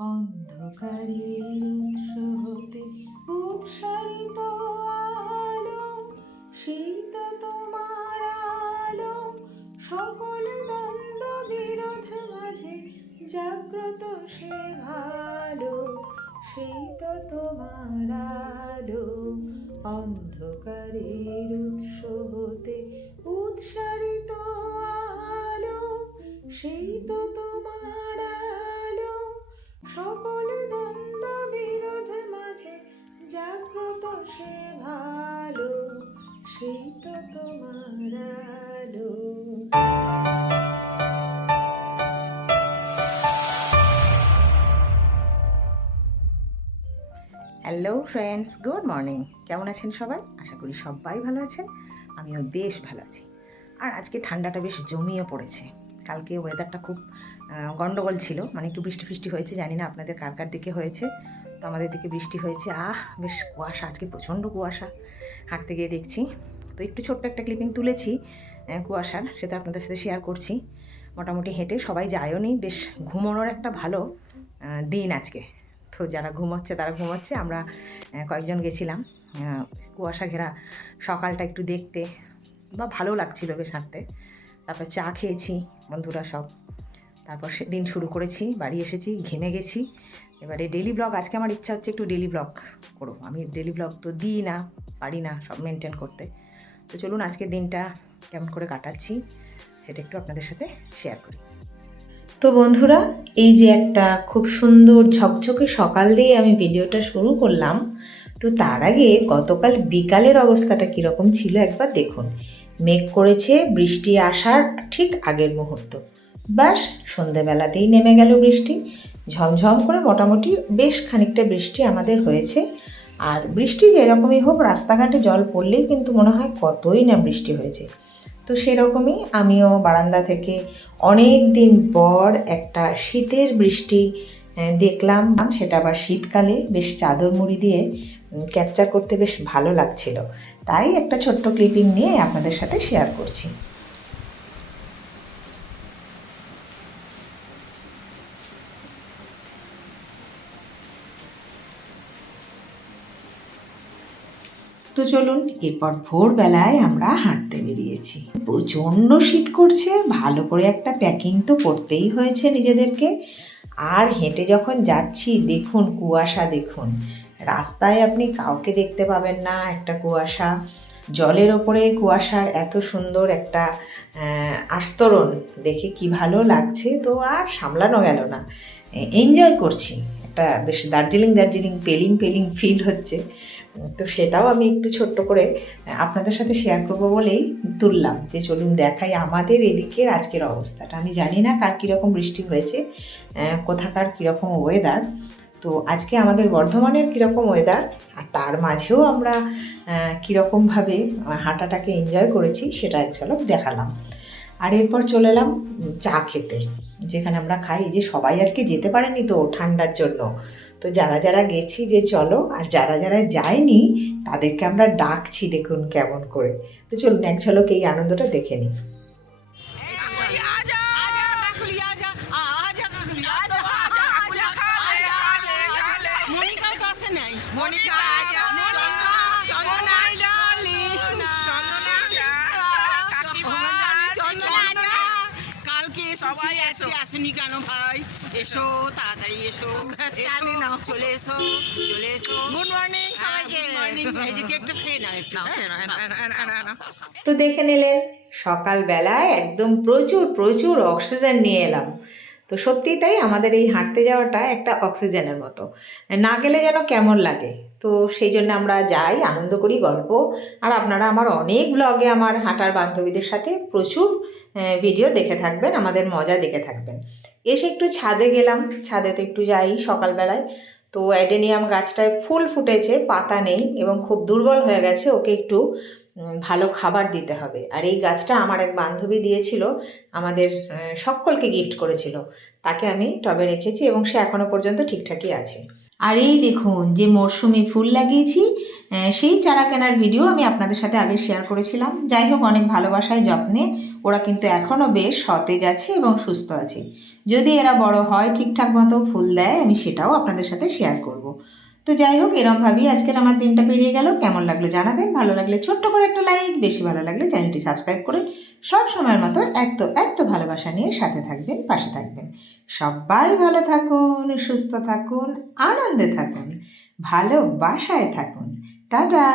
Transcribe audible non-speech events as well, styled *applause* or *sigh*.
অন্ধকারের উৎস হতে উৎসারিত আলো, শীত তোমার আলো, সকল দ্বন্দ্ব বিরোধ মাঝে জাগ্রত সে ভালো, শীত তোমার আলো, অন্ধকারের উৎস হতে উৎসারিত আলো সেই হ্যালো ফ্রেন্ডস, গুড মর্নিং। কেমন আছেন সবাই? আশা করি সবাই ভালো আছেন। আমিও বেশ ভালো আছি। আর আজকে ঠান্ডাটা বেশ জমিয়ে পড়েছে। কালকে ওয়েদারটা খুব গন্ডগোল ছিল। মানে একটু বৃষ্টি ফিষ্টি হয়েছে, জানি না আপনাদের কার কার দিকে হয়েছে। তো আমাদের দিকে বৃষ্টি হয়েছে। আহ, বেশ কুয়াশা। আজকে প্রচণ্ড কুয়াশা। হাঁটতে গিয়ে দেখছি। তো একটু ছোট্ট একটা ক্লিপিং তুলেছি কুয়াশার। সেটা আপনাদের সাথে শেয়ার করছি। মোটামুটি হেঁটে সবাই যায়ও নি। বেশ ঘুমোনোর একটা ভালো দিন আজকে। তো যারা ঘুমোচ্ছে, তারা ঘুমোচ্ছে। আমরা কয়েকজন গেছিলাম। কুয়াশা ঘেরা সকালটা একটু দেখতে। বা ভালো লাগছিল বেশ হাঁটতে। তারপর চা খেয়েছি, বন্ধুরা সব। তারপর দিন শুরু করেছি, বাড়ি এসেছি, ঘেমে গেছি। এবারে ডেলি ব্লগ আজকে আমার ইচ্ছা হচ্ছে একটু ডেলি ব্লগ করো আমি ডেলি ব্লগ তো দিই না, পারি না সব মেনটেন করতে। তো চলুন আজকের দিনটা কেমন করে কাটাচ্ছি, সেটা একটু আপনাদের সাথে শেয়ার করি। তো বন্ধুরা, এই যে একটা খুব সুন্দর ঝকঝকে সকাল দিয়ে আমি ভিডিওটা শুরু করলাম, তো তার আগে গতকাল বিকালের অবস্থাটা কীরকম ছিল একবার দেখুন। মেঘ করেছে, বৃষ্টি আসার ঠিক আগের মুহূর্ত। ব্যাস, সন্ধেবেলাতেই নেমে গেল বৃষ্টি। ঝমঝম করে মোটামুটি বেশ খানিকটা বৃষ্টি আমাদের হয়েছে। আর বৃষ্টি যেরকমই হোক, রাস্তাঘাটে জল পড়লেই কিন্তু মনে হয় কতই না বৃষ্টি হয়েছে। তো সেরকমই আমিও বারান্দা থেকে অনেক দিন পর একটা শীতের বৃষ্টি দেখলাম। সেটা আবার শীতকালে বেশ চাদর মুড়ি দিয়ে ক্যাপচার করতে বেশ ভালো লাগছিল। তাই একটা ছোট্ট ক্লিপিং নিয়ে আপনাদের সাথে শেয়ার করছি। তো চলুন, এরপর ভোরবেলায় আমরা হাঁটতে বেরিয়েছি। প্রচণ্ড শীত করছে, ভালো করে একটা প্যাকিং তো করতেই হয়েছে নিজেদেরকে। আর হেঁটে যখন যাচ্ছি, দেখুন, কুয়াশা দেখুন। রাস্তায় আপনি কাউকে দেখতে পাবেন না, একটা কুয়াশা। জলের ওপরে কুয়াশার এত সুন্দর একটা আস্তরণ, দেখে কি ভালো লাগছে। তো আর সামলানো গেল না। এনজয় করছি। একটা বেশ দার্জিলিং দার্জিলিং, পেলিং পেলিং ফিল হচ্ছে। তো সেটাও আমি একটু ছোট্ট করে আপনাদের সাথে শেয়ার করব বলেই তুললাম যে চলুন দেখাই আমাদের এদিকের আজকের অবস্থাটা। আমি জানি না কার কীরকম বৃষ্টি হয়েছে কোথাকার কীরকম ওয়েদার তো আজকে আমাদের বর্ধমানের কীরকম ওয়েদার আর তার মাঝেও আমরা কীরকমভাবে হাঁটাটাকে এনজয় করেছি, সেটা ঝলক দেখালাম। আর এরপর চলে এলাম চা খেতে, যেখানে আমরা খাই। যে সবাই আজকে যেতে পারেনি তো ঠান্ডার জন্য। তো যারা যারা গেছি যে চলো, আর যারা যারা যায়নি, তাদেরকে আমরা ডাকছি দেখুন কেমন করে। তো চলুন এক ঝলক এই আনন্দটা দেখে নিই। মনিকা সবাই আজকে আসেনি কেন ভাই। এসো তাড়াতাড়ি এসো *laughs* এসো চলে এসো চলে এসো। গুড মর্নিং সবাইকে। গুড মর্নিং এই যে কেকটা খেয়ে নাও একটু। হ্যাঁ? তো দেখে নিলেন সকালবেলায় একদম প্রচুর প্রচুর অক্সিজেন নিয়ে এলাম। তো সত্যি তাই আমাদের এই হাঁটতে যাওয়াটা একটা অক্সিজেনের মতো। না গেলে যেন কেমন লাগে? তো সেই জন্য আমরা যাই, আনন্দ করি, গল্প। আর আপনারা আমার অনেক ব্লগে আমার হাঁটার বান্ধবীদের সাথে প্রচুর ভিডিও দেখে থাকবেন, আমাদের মজা দেখে থাকবেন। এসে একটু ছাদে গেলাম। ছাদে তো একটু যাই সকালবেলায়। তো অ্যাডেনিয়াম গাছটায় ফুল ফুটেছে, পাতা নেই এবং খুব দুর্বল হয়ে গেছে, ওকে একটু ভালো খাবার দিতে হবে। আর এই গাছটা আমার এক বান্ধবী দিয়েছিল, আমাদের সকলকে গিফট করেছিল। তাকে আমি টবে রেখেছি এবং সে এখনও পর্যন্ত ঠিকঠাকই আছে। আর এই দেখুন, যে মরশুমি ফুল লাগিয়েছি সেই চারা কেনার ভিডিও আমি আপনাদের সাথে আগে শেয়ার করেছিলাম। যাই হোক, অনেক ভালোবাসায়, যত্নে। ওরা কিন্তু এখনও বেশ সতেজ আছে এবং সুস্থ আছে। যদি এরা বড় হয়, ঠিকঠাক মতো ফুল দেয়, আমি সেটাও আপনাদের সাথে শেয়ার করব। তো যাই হোক এরমভাবেই আজকের আমার দিনটা পেরিয়ে গেল। কেমন লাগল জানাবেন? ভালো লাগলে ছোট্ট করে একটা লাইক বেশি ভালো লাগলে চ্যানেলটি সাবস্ক্রাইব করে সব সময়ের মতো এত এত ভালোবাসা নিয়ে সাথে থাকবেন, পাশে থাকবেন। সবাই ভালো থাকুন, সুস্থ থাকুন, আনন্দে থাকুন, ভালোবাসায় থাকুন। টাটা!